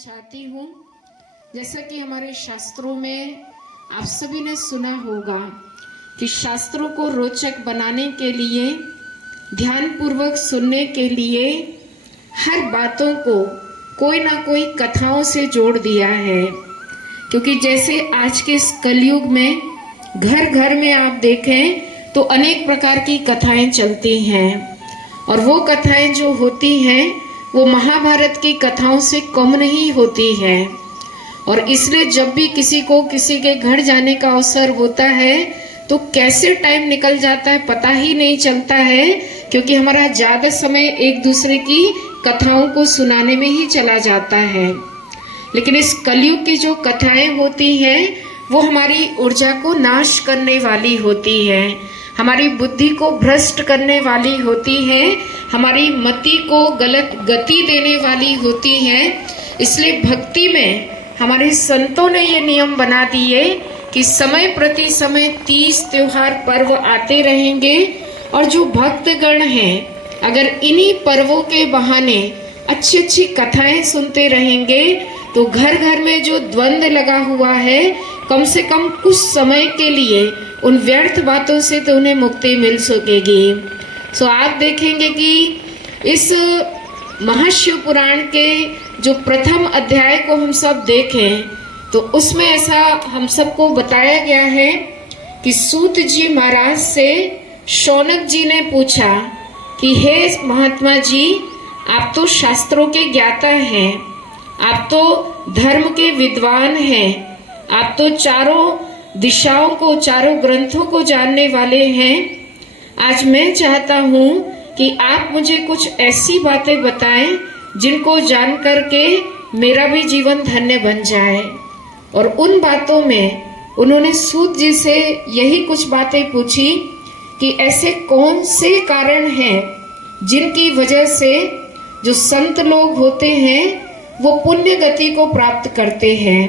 चाहती हूँ। जैसा कि हमारे शास्त्रों में आप सभी ने सुना होगा कि शास्त्रों को रोचक बनाने के लिए, ध्यानपूर्वक सुनने के लिए हर बातों को कोई ना कोई कथाओं से जोड़ दिया है। क्योंकि जैसे आज के इस कलयुग में घर घर में आप देखें तो अनेक प्रकार की कथाएं चलती हैं, और वो कथाएं जो होती हैं वो महाभारत की कथाओं से कम नहीं होती है। और इसलिए जब भी किसी को किसी के घर जाने का अवसर होता है तो कैसे टाइम निकल जाता है पता ही नहीं चलता है, क्योंकि हमारा ज़्यादा समय एक दूसरे की कथाओं को सुनाने में ही चला जाता है। लेकिन इस कलयुग की जो कथाएं होती हैं वो हमारी ऊर्जा को नाश करने वाली होती है, हमारी बुद्धि को भ्रष्ट करने वाली होती है, हमारी मति को गलत गति देने वाली होती है। इसलिए भक्ति में हमारे संतों ने ये नियम बना दिए कि समय प्रति समय 30 त्योहार पर्व आते रहेंगे, और जो भक्तगण हैं अगर इन्हीं पर्वों के बहाने अच्छी अच्छी कथाएं सुनते रहेंगे तो घर घर में जो द्वंद्व लगा हुआ है कम से कम कुछ समय के लिए उन व्यर्थ बातों से तो उन्हें मुक्ति मिल सकेगी। सो आप देखेंगे कि इस महाशिव पुराण के जो प्रथम अध्याय को हम सब देखें तो उसमें ऐसा हम सबको बताया गया है कि सूत जी महाराज से शौनक जी ने पूछा कि हे महात्मा जी, आप तो शास्त्रों के ज्ञाता हैं, आप तो धर्म के विद्वान हैं, आप तो चारों दिशाओं को, चारों ग्रंथों को जानने वाले हैं। आज मैं चाहता हूँ कि आप मुझे कुछ ऐसी बातें बताएं जिनको जान करके मेरा भी जीवन धन्य बन जाए। और उन बातों में उन्होंने सूत जी से यही कुछ बातें पूछी कि ऐसे कौन से कारण हैं जिनकी वजह से जो संत लोग होते हैं वो पुण्य गति को प्राप्त करते हैं,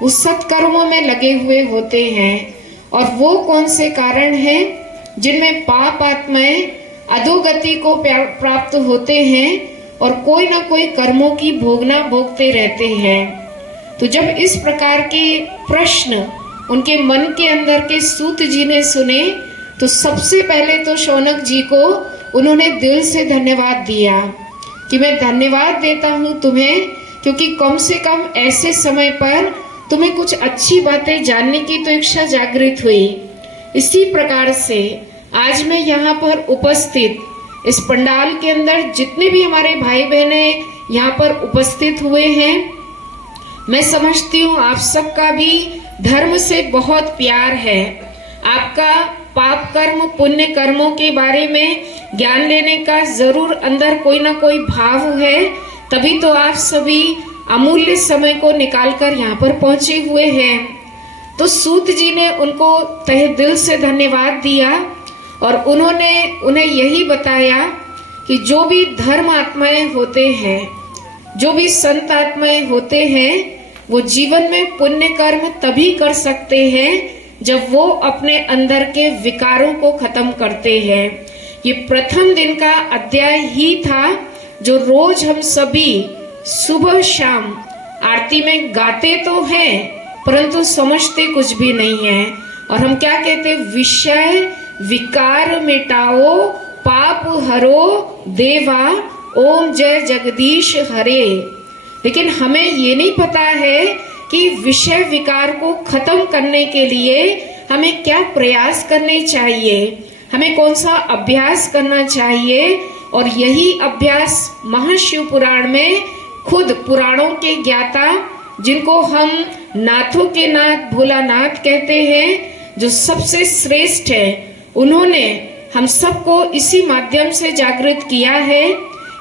वो सत्कर्मों में लगे हुए होते हैं, और वो कौन से कारण हैं जिनमें पाप आत्माएं अधोगति को प्राप्त होते हैं और कोई ना कोई कर्मों की भोगना भोगते रहते हैं। तो जब इस प्रकार के प्रश्न उनके मन के अंदर के सूत जी ने सुने तो सबसे पहले तो शौनक जी को उन्होंने दिल से धन्यवाद दिया कि मैं धन्यवाद देता हूँ तुम्हें, क्योंकि कम से कम ऐसे समय पर तुम्हें कुछ अच्छी बातें जानने की तो इच्छा जागृत हुई। इसी प्रकार से आज मैं यहाँ पर उपस्थित इस पंडाल के अंदर जितने भी हमारे भाई बहने यहाँ पर उपस्थित हुए हैं, मैं समझती हूँ आप सबका भी धर्म से बहुत प्यार है। आपका पाप कर्म पुण्य कर्मों के बारे में ज्ञान लेने का जरूर अंदर कोई ना कोई भाव है, तभी तो आप सभी अमूल्य समय को निकालकर यहाँ पर पहुंचे हुए हैं। तो सूत जी ने उनको तहे दिल से धन्यवाद दिया और उन्होंने उन्हें यही बताया कि जो भी धर्म आत्माएं होते हैं, जो भी संत आत्माएं होते हैं, वो जीवन में पुण्य कर्म तभी कर सकते हैं जब वो अपने अंदर के विकारों को खत्म करते हैं। ये प्रथम दिन का अध्याय ही था जो रोज हम सभी सुबह शाम आरती में गाते तो हैं परंतु समझते कुछ भी नहीं है। और हम क्या कहते, विषय विकार मिटाओ पाप हरो देवा, ओम जय जगदीश हरे। लेकिन हमें ये नहीं पता है कि विषय विकार को खत्म करने के लिए हमें क्या प्रयास करने चाहिए, हमें कौन सा अभ्यास करना चाहिए। और यही अभ्यास महाशिव पुराण में खुद पुराणों के ज्ञाता, जिनको हम नाथों के नाथ भोलानाथ कहते हैं, जो सबसे श्रेष्ठ है, उन्होंने हम सबको इसी माध्यम से जागृत किया है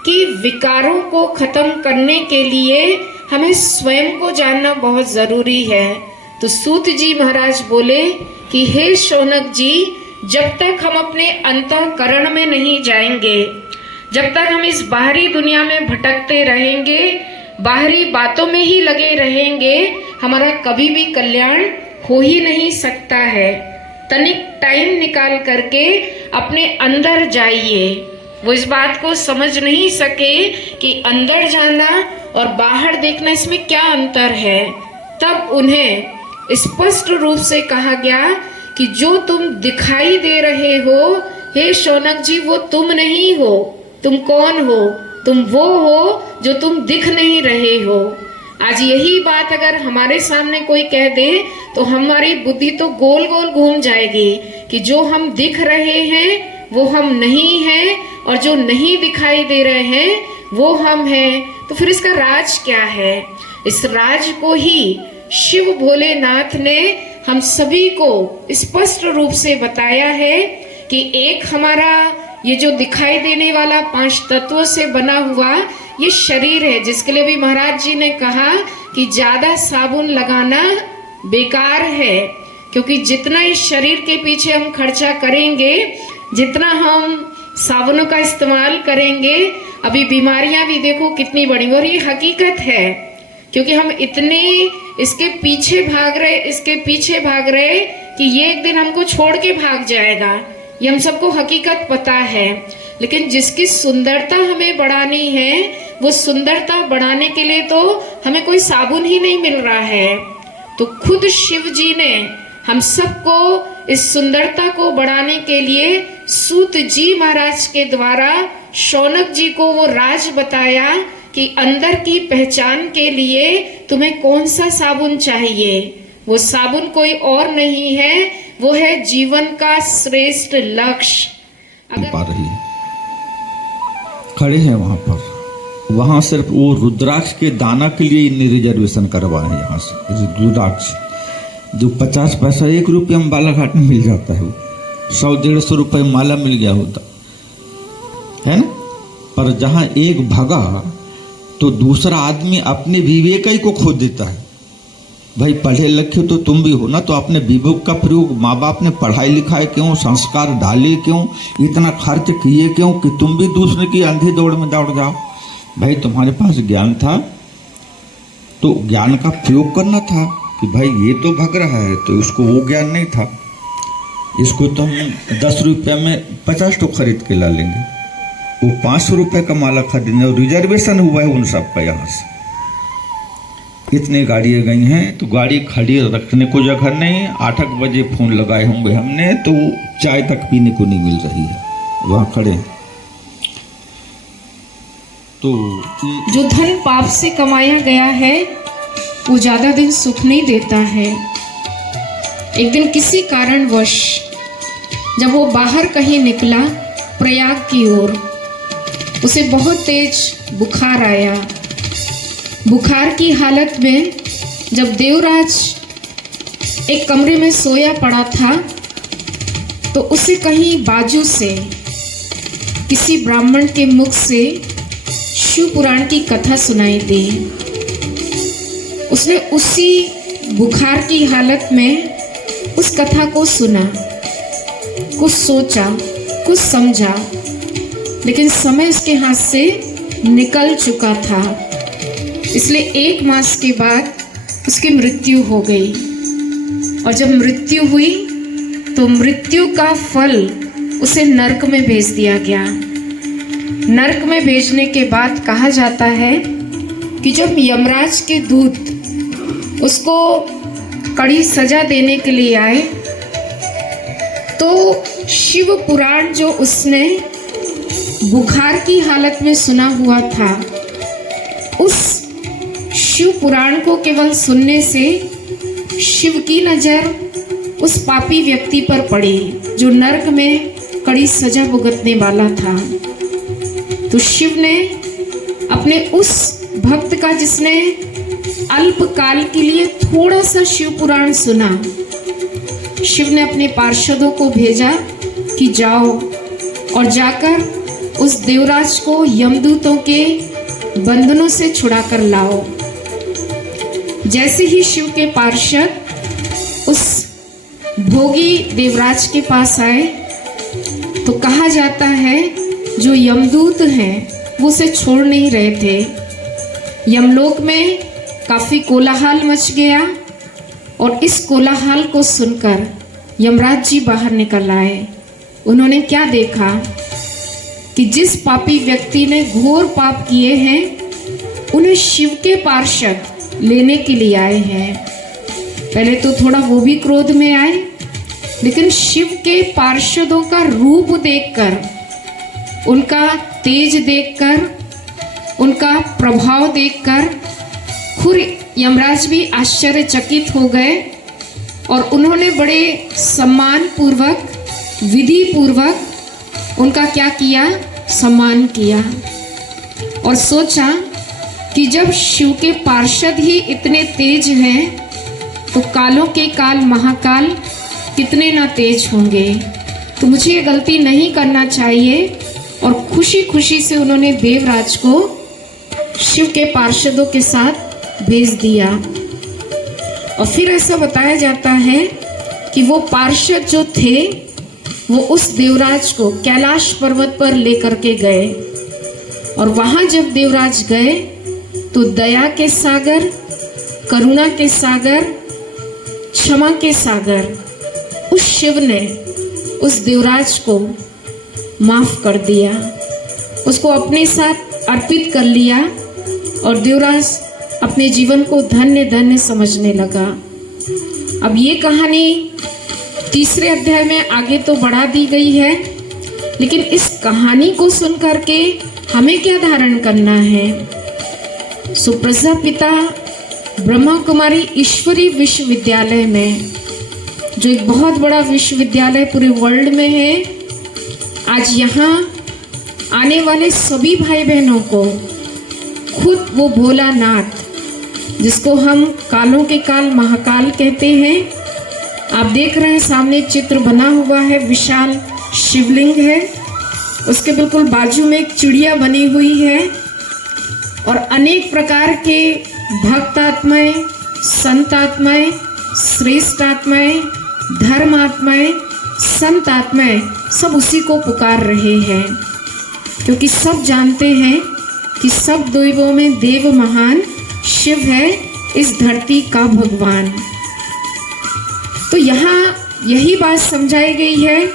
कि विकारों को खत्म करने के लिए हमें स्वयं को जानना बहुत जरूरी है। तो सूत जी महाराज बोले कि हे शौनक जी, जब तक हम अपने अंतःकरण में नहीं जाएंगे, जब तक हम इस बाहरी दुनिया में भटकते रहेंगे, बाहरी बातों में ही लगे रहेंगे, हमारा कभी भी कल्याण हो ही नहीं सकता है। तनिक टाइम निकाल करके अपने अंदर जाइए, वो इस बात को समझ नहीं सके कि अंदर जाना और बाहर देखना इसमें क्या अंतर है। तब उन्हें स्पष्ट रूप से कहा गया कि जो तुम दिखाई दे रहे हो हे शौनक जी, वो तुम नहीं हो। तुम कौन हो? तुम वो हो जो तुम दिख नहीं रहे हो। आज यही बात अगर हमारे सामने कोई कह दे तो हमारी बुद्धि तो गोल गोल घूम जाएगी कि जो हम दिख रहे हैं वो हम नहीं हैं और जो नहीं दिखाई दे रहे हैं वो हम हैं। तो फिर इसका राज क्या है? इस राज को ही शिव भोलेनाथ ने हम सभी को स्पष्ट रूप से बताया है कि एक हमारा ये जो दिखाई देने वाला 5 तत्वों से बना हुआ ये शरीर है, जिसके लिए भी महाराज जी ने कहा कि ज्यादा साबुन लगाना बेकार है, क्योंकि जितना इस शरीर के पीछे हम खर्चा करेंगे, जितना हम साबुनों का इस्तेमाल करेंगे, अभी बीमारियां भी देखो कितनी बड़ी। और ये हकीकत है, क्योंकि हम इतने इसके पीछे भाग रहे कि ये एक दिन हमको छोड़ के भाग जाएगा। ये हम सबको हकीकत पता है। लेकिन जिसकी सुंदरता हमें बढ़ानी है, वो सुंदरता बढ़ाने के लिए तो हमें कोई साबुन ही नहीं मिल रहा है। तो खुद शिव जी ने हम सबको इस सुंदरता को बढ़ाने के लिए सूत जी महाराज के द्वारा शौनक जी को वो राज बताया कि अंदर की पहचान के लिए तुम्हें कौन सा साबुन चाहिए। वो साबुन कोई और नहीं है, वो है जीवन का श्रेष्ठ लक्ष्य। पा रही है, खड़े हैं वहां पर, वहां सिर्फ वो रुद्राक्ष के दाना के लिए इन्हें रिजर्वेशन करवाए हैं। यहाँ से रुद्राक्ष जो 50 पैसा 1 रुपया में बालाघाट में मिल जाता है, वो 100-150 रुपये माला मिल गया होता है ना। पर जहां एक भगा तो दूसरा आदमी अपने विवेक ही को खो देता है। भाई पढ़े लिखे तो तुम भी हो ना, तो अपने विवेक का प्रयोग, माँ बाप ने पढ़ाई लिखाई क्यों, संस्कार डाले क्यों, इतना खर्च किए क्यों कि तुम भी दूसरे की अंधी दौड़ में दौड़ जाओ। भाई तुम्हारे पास ज्ञान था तो ज्ञान का प्रयोग करना था कि भाई ये तो भग रहा है, तो इसको वो ज्ञान नहीं था, इसको तो हम 10 रुपये में 50 तो खरीद के ला लेंगे। वो 500 रुपये का माला खरीदने और रिजर्वेशन हुआ है उन सब का। यहाँ से इतनी गाड़ियाँ गई हैं तो गाड़ी खड़ी रखने को जगह नहीं। 8 बजे फ़ोन लगाए होंगे हमने तो चाय तक पीने को नहीं मिल रही है, वहाँ खड़े। तो जो धन पाप से कमाया गया है वो ज़्यादा दिन सुख नहीं देता है। एक दिन किसी कारणवश जब वो बाहर कहीं निकला प्रयाग की ओर, उसे बहुत तेज बुखार आया। बुखार की हालत में जब देवराज एक कमरे में सोया पड़ा था तो उसे कहीं बाजू से किसी ब्राह्मण के मुख से शिव पुराण की कथा सुनाई दी। उसने उसी बुखार की हालत में उस कथा को सुना, कुछ सोचा, कुछ समझा, लेकिन समय उसके हाथ से निकल चुका था। इसलिए 1 मास के बाद उसकी मृत्यु हो गई। और जब मृत्यु हुई तो मृत्यु का फल उसे नरक में भेज दिया गया। नरक में भेजने के बाद कहा जाता है कि जब यमराज के दूत उसको कड़ी सजा देने के लिए आए तो शिव पुराण जो उसने बुखार की हालत में सुना हुआ था, उस शिव पुराण को केवल सुनने से शिव की नज़र उस पापी व्यक्ति पर पड़ी जो नरक में कड़ी सजा भुगतने वाला था। तो शिव ने अपने उस भक्त का, जिसने अल्प काल के लिए थोड़ा सा शिव पुराण सुना, शिव ने अपने पार्षदों को भेजा कि जाओ और जाकर उस देवराज को यमदूतों के बंधनों से छुड़ाकर लाओ। जैसे ही शिव के पार्षद उस भोगी देवराज के पास आए तो कहा जाता है जो यमदूत हैं वो उसे छोड़ नहीं रहे थे। यमलोक में काफ़ी कोलाहल मच गया और इस कोलाहल को सुनकर यमराज जी बाहर निकल आए। उन्होंने क्या देखा कि जिस पापी व्यक्ति ने घोर पाप किए हैं उन्हें शिव के पार्षद लेने के लिए आए हैं। पहले तो थोड़ा वो भी क्रोध में आए, लेकिन शिव के पार्षदों का रूप देखकर, उनका तेज देखकर, उनका प्रभाव देखकर खुद यमराज भी आश्चर्यचकित हो गए और उन्होंने बड़े सम्मान पूर्वक, विधि पूर्वक उनका क्या किया, सम्मान किया और सोचा कि जब शिव के पार्षद ही इतने तेज हैं तो कालों के काल महाकाल कितने ना तेज होंगे, तो मुझे ये गलती नहीं करना चाहिए। और खुशी खुशी से उन्होंने देवराज को शिव के पार्षदों के साथ भेज दिया। और फिर ऐसा बताया जाता है कि वो पार्षद जो थे वो उस देवराज को कैलाश पर्वत पर लेकर के गए और वहां जब देवराज गए तो दया के सागर, करुणा के सागर, क्षमा के सागर उस शिव ने उस देवराज को माफ कर दिया, उसको अपने साथ अर्पित कर लिया और देवराज अपने जीवन को धन्य धन्य समझने लगा। अब ये कहानी तीसरे अध्याय में आगे तो बढ़ा दी गई है, लेकिन इस कहानी को सुनकर के हमें क्या धारण करना है। प्रजापिता ब्रह्मा कुमारी ईश्वरी विश्वविद्यालय में, जो एक बहुत बड़ा विश्वविद्यालय पूरे वर्ल्ड में है, आज यहाँ आने वाले सभी भाई बहनों को खुद वो भोलानाथ, जिसको हम कालों के काल महाकाल कहते हैं, आप देख रहे हैं सामने चित्र बना हुआ है, विशाल शिवलिंग है, उसके बिल्कुल बाजू में एक चिड़िया बनी हुई है और अनेक प्रकार के भक्त आत्माएं, संत आत्माएं, श्रेष्ठ आत्माएं, धर्म आत्माएं, संत आत्माएं सब उसी को पुकार रहे हैं, क्योंकि सब जानते हैं कि सब देवों में देव महान शिव है, इस धरती का भगवान। तो यहाँ यही बात समझाई गई है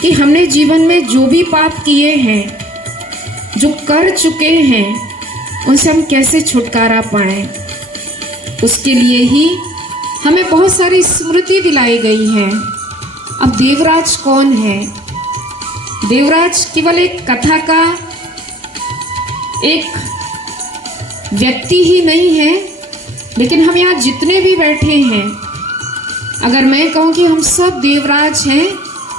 कि हमने जीवन में जो भी पाप किए हैं, जो कर चुके हैं, उनसे हम कैसे छुटकारा पाएं। उसके लिए ही हमें बहुत सारी स्मृति दिलाई गई है। अब देवराज कौन है? देवराज केवल एक कथा का एक व्यक्ति ही नहीं है, लेकिन हम यहाँ जितने भी बैठे हैं, अगर मैं कहूँ कि हम सब देवराज हैं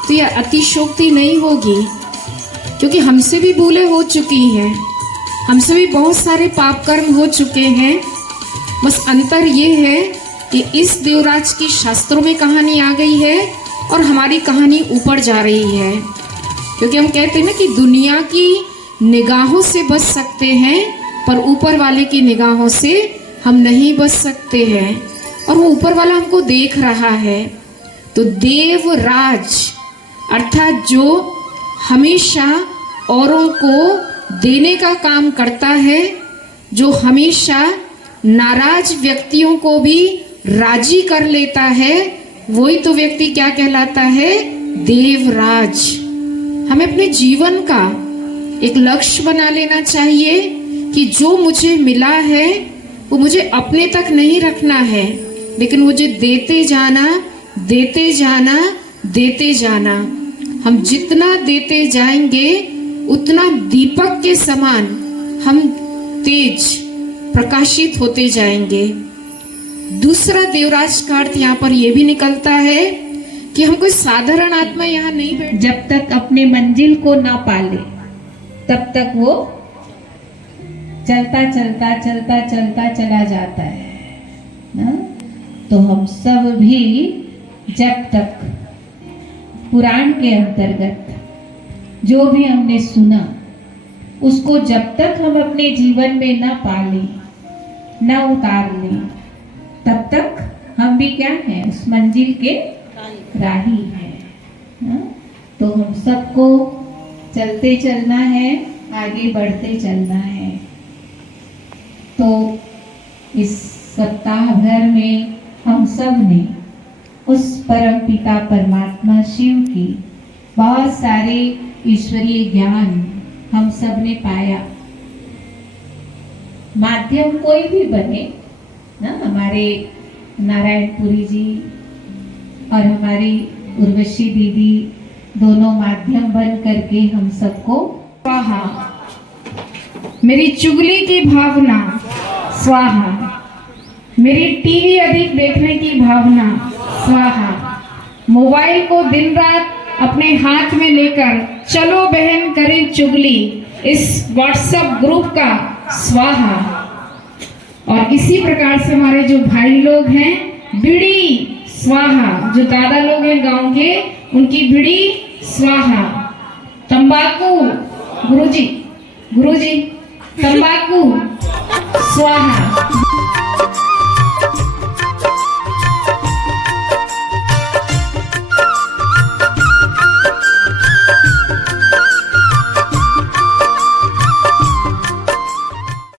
तो यह अतिशोक्ति नहीं होगी, क्योंकि हमसे भी भूलें हो चुकी हैं, हमसे भी बहुत सारे पाप कर्म हो चुके हैं। बस अंतर ये है कि इस देवराज की शास्त्रों में कहानी आ गई है और हमारी कहानी ऊपर जा रही है, क्योंकि हम कहते हैं ना कि दुनिया की निगाहों से बच सकते हैं पर ऊपर वाले की निगाहों से हम नहीं बच सकते हैं, और वो ऊपर वाला हमको देख रहा है। तो देवराज अर्थात जो हमेशा औरों को देने का काम करता है, जो हमेशा नाराज व्यक्तियों को भी राजी कर लेता है, वही तो व्यक्ति क्या कहलाता है? देवराज। हमें अपने जीवन का एक लक्ष्य बना लेना चाहिए कि जो मुझे मिला है वो मुझे अपने तक नहीं रखना है, लेकिन मुझे देते जाना, देते जाना, देते जाना। हम जितना देते जाएंगे उतना दीपक के समान हम तेज प्रकाशित होते जाएंगे। दूसरा देवराज का अर्थ यहाँ पर यह भी निकलता है कि हम कोई साधारण आत्मा यहाँ नहीं बैठ, जब तक अपने मंजिल को ना पाले तब तक वो चलता चलता चलता चलता चला जाता है ना। तो हम सब भी जब तक पुराण के अंतर्गत जो भी हमने सुना उसको जब तक हम अपने जीवन में ना पाले, ना उतार लें, तब तक हम भी क्या हैं? उस मंजिल के राही हैं ना। तो हम सबको चलते चलना है, आगे बढ़ते चलना है। तो इस सप्ताह भर में हम सब ने उस परम पिता परमात्मा शिव की बहुत सारे ईश्वरीय ज्ञान हम सब ने पाया। माध्यम कोई भी बने ना, हमारे नारायणपुरी जी और हमारी उर्वशी दीदी दोनों माध्यम बन करके हम सबको स्वाहा। मेरी चुगली की भावना स्वाहा, मेरी टीवी अधिक देखने की भावना स्वाहा, मोबाइल को दिन रात अपने हाथ में लेकर चलो बहन करें चुगली, इस व्हाट्सएप ग्रुप का स्वाहा। और इसी प्रकार से हमारे जो भाई लोग हैं, बीड़ी स्वाहा, जो दादा लोग हैं गांव के, उनकी बीड़ी स्वाहा। तंबाकू गुरुजी तंबाकू स्वाहा।